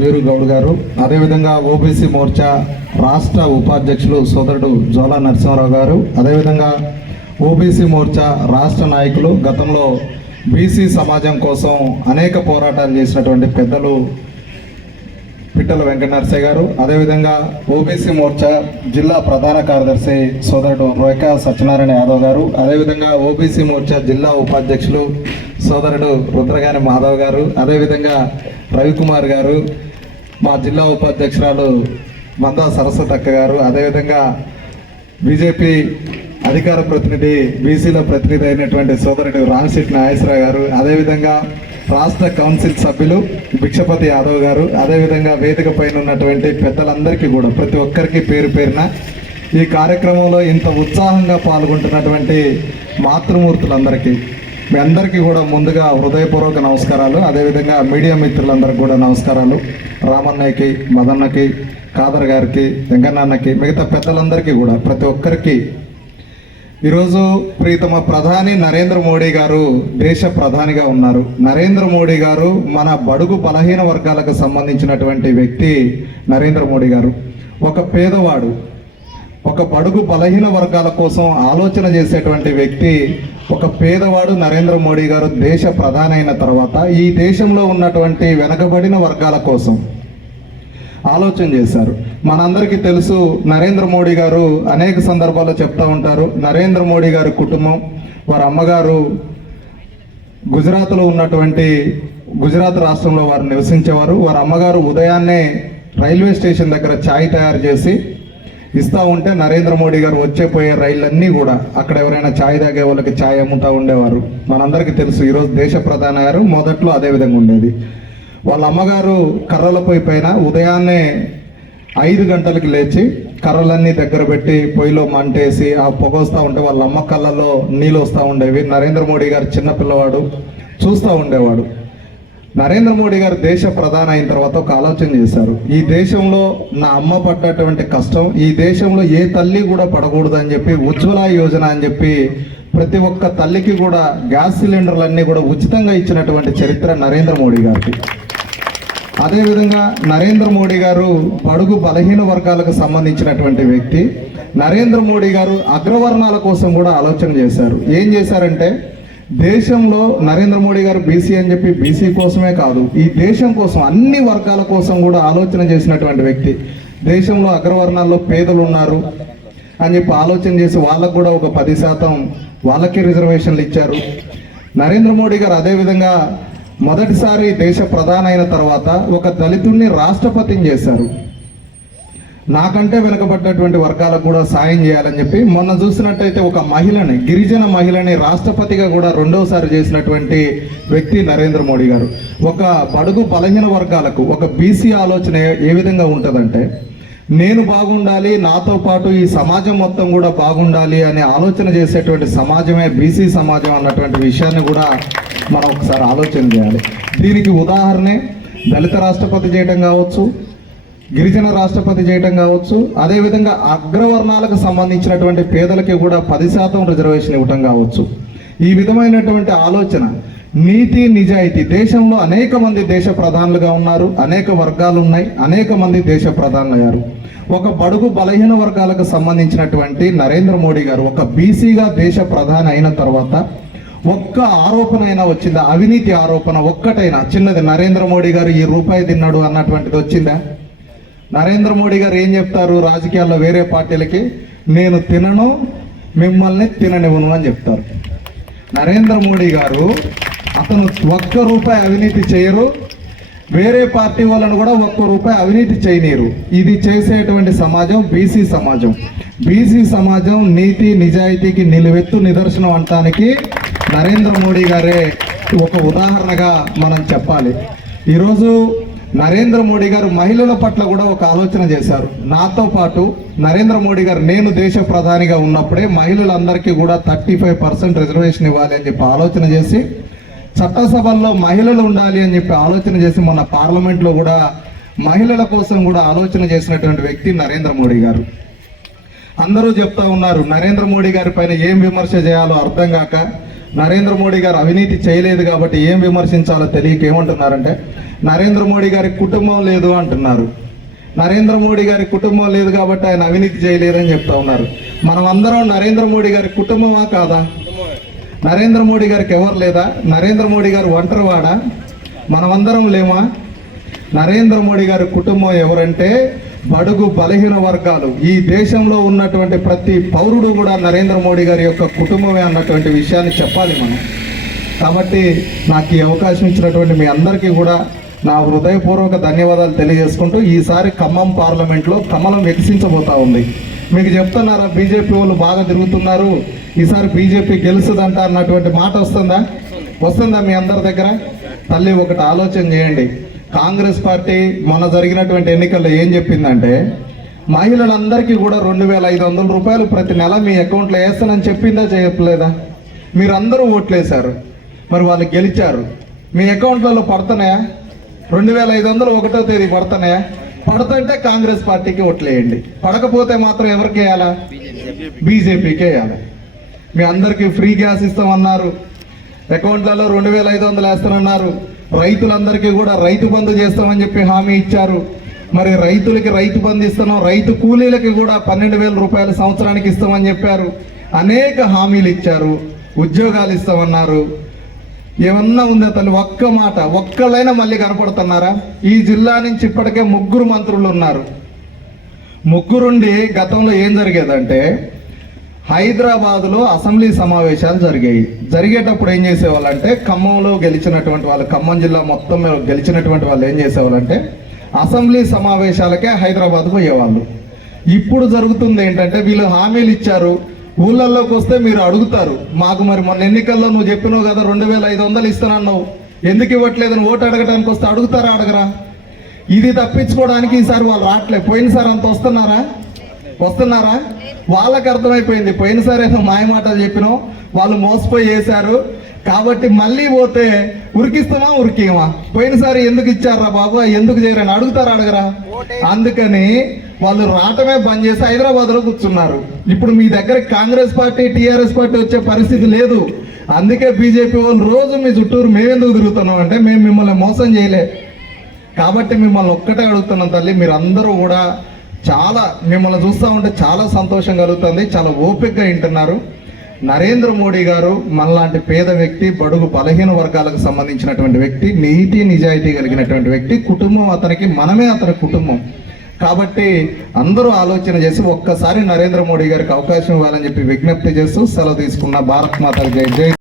వీరు గౌడ్ గారు. అదేవిధంగా ఓబీసీ మోర్చా రాష్ట్ర ఉపాధ్యక్షులు సోదరుడు జోలా నరసింహారావు గారు. అదేవిధంగా ఓబీసీ మోర్చా రాష్ట్ర నాయకులు గతంలో బీసీ సమాజం కోసం అనేక పోరాటాలు చేసినటువంటి పెద్దలు పిట్టల వెంకట నరసయ్య గారు. అదేవిధంగా ఓబీసీ మోర్చా జిల్లా ప్రధాన కార్యదర్శి సోదరుడు రోయకా సత్యనారాయణ యాదవ్ గారు. అదేవిధంగా ఓబీసీ మోర్చా జిల్లా ఉపాధ్యక్షులు సోదరుడు రుద్రగాని మాధవ్ గారు. అదేవిధంగా రవికుమార్ గారు. మా జిల్లా ఉపాధ్యక్షురాలు మందా సరస్వతి అక్క గారు అదేవిధంగా బీజేపీ అధికార ప్రతినిధి బీసీల ప్రతినిధి అయినటువంటి సోదరుడు రామశెట్టి నాగేశ్వరరావు గారు అదేవిధంగా రాష్ట్ర కౌన్సిల్ సభ్యులు భిక్షపతి యాదవ్ గారు అదేవిధంగా వేదిక పైన ఉన్నటువంటి పెద్దలందరికీ కూడా ప్రతి ఒక్కరికి పేరు పేరున ఈ కార్యక్రమంలో ఇంత ఉత్సాహంగా పాల్గొంటున్నటువంటి మాతృమూర్తులందరికీ మీ అందరికీ కూడా ముందుగా హృదయపూర్వక నమస్కారాలు అదేవిధంగా మీడియా మిత్రులందరికీ కూడా నమస్కారాలు. రామన్నయ్యకి మదన్నకి కాదర్ గారికి వెంకన్నాన్నకి మిగతా పెద్దలందరికీ కూడా ప్రతి ఒక్కరికి ఈరోజు ప్రీతమ ప్రధాని నరేంద్ర మోడీ గారు దేశ ప్రధానిగా ఉన్నారు. నరేంద్ర మోడీ గారు మన బడుగు బలహీన వర్గాలకు సంబంధించినటువంటి వ్యక్తి నరేంద్ర మోడీ గారు. ఒక పేదవాడు ఒక బడుగు బలహీన వర్గాల కోసం ఆలోచన చేసేటువంటి వ్యక్తి ఒక పేదవాడు నరేంద్ర మోడీ గారు దేశ ప్రధాని అయిన తర్వాత ఈ దేశంలో ఉన్నటువంటి వెనకబడిన వర్గాల కోసం ఆలోచన చేశారు. మనందరికీ తెలుసు నరేంద్ర మోడీ గారు అనేక సందర్భాల్లో చెప్తా ఉంటారు నరేంద్ర మోడీ గారి కుటుంబం వారి అమ్మగారు గుజరాత్లో ఉన్నటువంటి గుజరాత్ రాష్ట్రంలో వారు నివసించేవారు. వారి అమ్మగారు ఉదయాన్నే రైల్వే స్టేషన్ దగ్గర ఛాయ్ తయారు చేసి ఇస్తూ ఉంటే నరేంద్ర మోడీ గారు వచ్చేపోయే రైళ్ళన్నీ కూడా అక్కడ ఎవరైనా ఛాయ్ తాగే వాళ్ళకి ఛాయ్ అమ్ముతూ ఉండేవారు. మనందరికీ తెలుసు ఈరోజు దేశ ప్రధాని గారు మొదట్లో అదే విధంగా ఉండేది. వాళ్ళ అమ్మగారు కర్రలపై పైన ఉదయాన్నే ఐదు గంటలకు లేచి కర్రలన్నీ దగ్గర పెట్టి పొయ్యిలో మంటేసి ఆ పొగ వస్తూ ఉంటే వాళ్ళ అమ్మ కళ్ళల్లో నీళ్ళు వస్తూ ఉండేవి. నరేంద్ర మోడీ గారు చిన్నపిల్లవాడు చూస్తూ ఉండేవాడు. నరేంద్ర మోడీ గారు దేశ ప్రధాని అయిన తర్వాత ఒక ఆలోచన చేశారు. ఈ దేశంలో నా అమ్మ పడ్డటువంటి కష్టం ఈ దేశంలో ఏ తల్లి కూడా పడకూడదు అని చెప్పి ఉజ్వల యోజన అని చెప్పి ప్రతి ఒక్క తల్లికి కూడా గ్యాస్ సిలిండర్లన్నీ కూడా ఉచితంగా ఇచ్చినటువంటి చరిత్ర నరేంద్ర మోడీ గారికి అదేవిధంగా నరేంద్ర మోడీ గారు పడుగు బలహీన వర్గాలకు సంబంధించినటువంటి వ్యక్తి. నరేంద్ర మోడీ గారు అగ్రవర్ణాల కోసం కూడా ఆలోచన చేశారు. ఏం చేశారంటే దేశంలో నరేంద్ర మోడీ గారు బీసీ అని చెప్పి బీసీ కోసమే కాదు ఈ దేశం కోసం అన్ని వర్గాల కోసం కూడా ఆలోచన చేసినటువంటి వ్యక్తి. దేశంలో అగ్రవర్ణాల్లో పేదలు ఉన్నారు అని చెప్పి ఆలోచన చేసి వాళ్ళకు కూడా ఒక పది శాతం వాళ్ళకి రిజర్వేషన్లు ఇచ్చారు. నరేంద్ర మోడీ గారు అదేవిధంగా మొదటిసారి దేశ ప్రధాని అయిన తర్వాత ఒక దళితుడిని రాష్ట్రపతిని చేశారు. నాకంటే వెనుకబడ్డటువంటి వర్గాలకు కూడా సాయం చేయాలని చెప్పి మొన్న చూసినట్టయితే ఒక మహిళని గిరిజన మహిళని రాష్ట్రపతిగా కూడా రెండవసారి చేసినటువంటి వ్యక్తి నరేంద్ర మోడీ గారు. ఒక బడుగు బలహీన వర్గాలకు ఒక బీసీ ఆలోచన ఏ- ఏ విధంగా ఉంటుందంటే నేను బాగుండాలి నాతో పాటు ఈ సమాజం మొత్తం కూడా బాగుండాలి అనే ఆలోచన చేసేటువంటి సమాజమే బీసీ సమాజం అన్నటువంటి విషయాన్ని కూడా మనం ఒకసారి ఆలోచన చేయాలి. దీనికి ఉదాహరణే దళిత రాష్ట్రపతి చేయటం కావచ్చు గిరిజన రాష్ట్రపతి చేయటం కావచ్చు అదేవిధంగా అగ్రవర్ణాలకు సంబంధించినటువంటి పేదలకి కూడా పది శాతం రిజర్వేషన్ ఇవ్వటం కావచ్చు. ఈ విధమైనటువంటి ఆలోచన నీతి నిజాయితీ దేశంలో అనేక మంది దేశ ప్రధానులుగా ఉన్నారు అనేక వర్గాలు ఉన్నాయి అనేక మంది దేశ ప్రధానులు గారు ఒక బడుగు బలహీన వర్గాలకు సంబంధించినటువంటి నరేంద్ర మోడీ గారు ఒక బీసీగా దేశ ప్రధాని అయిన తర్వాత ఒక్క ఆరోపణ అయినా వచ్చిందా? అవినీతి ఆరోపణ ఒక్కటైనా చిన్నది నరేంద్ర మోడీ గారు ఈ రూపాయి తిన్నాడు అన్నటువంటిది వచ్చిందా? నరేంద్ర మోడీ గారు ఏం చెప్తారు రాజకీయాల్లో వేరే పార్టీలకి? నేను తినను మిమ్మల్ని తిననివ్వను అని చెప్తారు. నరేంద్ర మోడీ గారు అతను ఒక్క రూపాయి అవినీతి చేయరు. వేరే పార్టీ వాళ్ళను కూడా ఒక్క రూపాయి అవినీతి చేయనీరు ఇది చేసేటువంటి సమాజం బీసీ సమాజం. బీసీ సమాజం నీతి నిజాయితీకి నిలువెత్తు నిదర్శనం అంటానికి నరేంద్ర మోడీ గారే ఒక ఉదాహరణగా మనం చెప్పాలి. ఈరోజు నరేంద్ర మోడీ గారు మహిళల పట్ల కూడా ఒక ఆలోచన చేశారు. నాతో పాటు నరేంద్ర మోడీ గారు నేను దేశ ప్రధానిగా ఉన్నప్పుడే మహిళలందరికీ కూడా థర్టీ ఫైవ్ పర్సెంట్ రిజర్వేషన్ ఇవ్వాలి అని చెప్పి ఆలోచన చేసి చట్టసభల్లో మహిళలు ఉండాలి అని చెప్పి ఆలోచన చేసి మన పార్లమెంట్లో కూడా మహిళల కోసం కూడా ఆలోచన చేసినటువంటి వ్యక్తి నరేంద్ర మోడీ గారు. అందరూ చెప్తా ఉన్నారు నరేంద్ర మోడీ గారి పైన ఏం విమర్శ చేయాలో అర్థం కాక నరేంద్ర మోడీ గారు అవినీతి చేయలేదు కాబట్టి ఏం విమర్శించాలో తెలియక ఏమంటున్నారంటే నరేంద్ర మోడీ గారి కుటుంబం లేదు అంటున్నారు. నరేంద్ర మోడీ గారి కుటుంబం లేదు కాబట్టి ఆయన అవినీతి చేయలేదని చెప్తా ఉన్నారు. మనం అందరం నరేంద్ర మోడీ గారి కుటుంబమా కాదా? నరేంద్ర మోడీ గారికి ఎవరు లేదా? నరేంద్ర మోడీ గారు ఒంటరివాడా మనమందరం లేమా? నరేంద్ర మోడీ గారి కుటుంబం ఎవరంటే బడుగు బలహీన వర్గాలు. ఈ దేశంలో ఉన్నటువంటి ప్రతి పౌరుడు కూడా నరేంద్ర మోడీ గారి యొక్క కుటుంబమే అన్నటువంటి విషయాన్ని చెప్పాలి మనం. కాబట్టి నాకు ఈ అవకాశం ఇచ్చినటువంటి మీ అందరికీ కూడా నా హృదయపూర్వక ధన్యవాదాలు తెలియజేసుకుంటూ ఈసారి ఖమ్మం పార్లమెంట్లో కమలం వికసించబోతా ఉంది. మీకు చెప్తున్నారా బీజేపీ వాళ్ళు బాగా తిరుగుతున్నారు ఈసారి బీజేపీ గెలుస్తుందంట అన్నటువంటి మాట వస్తుందా? వస్తుందా మీ అందరి దగ్గర? తల్లి ఒకటి ఆలోచన చేయండి. కాంగ్రెస్ పార్టీ మొన్న జరిగినటువంటి ఎన్నికల్లో ఏం చెప్పిందంటే మహిళలందరికీ కూడా రెండు వేల ఐదు వందల రూపాయలు ప్రతి నెల మీ అకౌంట్లో వేస్తానని చెప్పిందా చెప్పలేదా మీరు అందరూ ఓట్లేశారు. మరి వాళ్ళు గెలిచారు. మీ అకౌంట్లలో పడుతున్నాయా? రెండు వేల ఐదు వందలు ఒకటో తేదీ పడుతున్నాయా? పడుతుంటే కాంగ్రెస్ పార్టీకి ఓట్లేయండి. పడకపోతే మాత్రం ఎవరికి వేయాలా? బీజేపీకి వేయాలి? మీ అందరికీ ఫ్రీ గ్యాస్ ఇస్తామన్నారు. అకౌంట్లలో రెండు వేల ఐదు వందలు వేస్తానన్నారు. రైతులందరికీ కూడా రైతు బంధు చేస్తామని చెప్పి హామీ ఇచ్చారు. మరి రైతులకి రైతు బంధు ఇస్తున్నాం. రైతు కూలీలకి కూడా పన్నెండు వేల రూపాయలు సంవత్సరానికి ఇస్తామని చెప్పారు. అనేక హామీలు ఇచ్చారు. ఉద్యోగాలు ఇస్తామన్నారు. ఏమన్నా ఉందా తల్లి? ఒక్క మాట. ఒక్కళ్ళైనా మళ్ళీ కనపడుతున్నారా? ఈ జిల్లా నుంచి ఇప్పటికే ముగ్గురు మంత్రులు ఉన్నారు. ముగ్గురుండి గతంలో ఏం జరిగేదంటే హైదరాబాదులో అసెంబ్లీ సమావేశాలు జరిగాయి. జరిగేటప్పుడు ఏం చేసేవాళ్ళంటే ఖమ్మంలో గెలిచినటువంటి వాళ్ళు ఖమ్మం జిల్లా మొత్తం గెలిచినటువంటి వాళ్ళు ఏం చేసేవాళ్ళంటే అసెంబ్లీ సమావేశాలకే హైదరాబాద్ పోయేవాళ్ళు. ఇప్పుడు జరుగుతుంది ఏంటంటే వీళ్ళు హామీలు ఇచ్చారు. ఊళ్ళల్లోకి వస్తే మీరు అడుగుతారు మాకు మరి మొన్న ఎన్నికల్లో నువ్వు చెప్పినావు కదా రెండు వేల ఐదు వందలు ఇస్తానన్నావు. ఎందుకు ఇవ్వట్లేదని ఓటు అడగడానికి వస్తే అడుగుతారా అడగరా? ఇది తప్పించుకోవడానికి ఈసారి వాళ్ళు రావట్లేదు పోయినసారి అంత వస్తున్నారా? వస్తున్నారా? వాళ్ళకి అర్థమైపోయింది. పోయినసారి ఏదో మాయమాటలు చెప్పినాం వాళ్ళు మోసపోయి వేశారు. కాబట్టి మళ్ళీ పోతే ఉరికిస్తామా ఉరికేమా పోయినసారి ఎందుకు ఇచ్చారా బాబు? ఎందుకు చేయరని అడుగుతారా అడగరా? అందుకని వాళ్ళు రావటమే బంద్ చేసి హైదరాబాద్లో కూర్చున్నారు. ఇప్పుడు మీ దగ్గర కాంగ్రెస్ పార్టీ టీఆర్ఎస్ పార్టీ వచ్చే పరిస్థితి లేదు. అందుకే బీజేపీ వాళ్ళు రోజు మీ చుట్టూరు మేమెందుకు తిరుగుతున్నాం అంటే మేము మిమ్మల్ని మోసం చేయలే. కాబట్టి మిమ్మల్ని ఒక్కటే అడుగుతున్నాం తల్లి మీరందరూ కూడా చాలా మిమ్మల్ని చూస్తూ ఉంటే చాలా సంతోషం కలుగుతుంది చాలా ఓపికగా వింటున్నారు. నరేంద్ర మోడీ గారు మనలాంటి పేద వ్యక్తి బడుగు బలహీన వర్గాలకు సంబంధించినటువంటి వ్యక్తి నీతి నిజాయితీ కలిగినటువంటి వ్యక్తి కుటుంబం అతనికి మనమే అతని కుటుంబం. కాబట్టి అందరూ ఆలోచన చేసి ఒక్కసారి నరేంద్ర మోడీ గారికి అవకాశం ఇవ్వాలని చెప్పి విజ్ఞప్తి చేస్తూ సెలవు తీసుకున్న భారత్ మాత జై జై.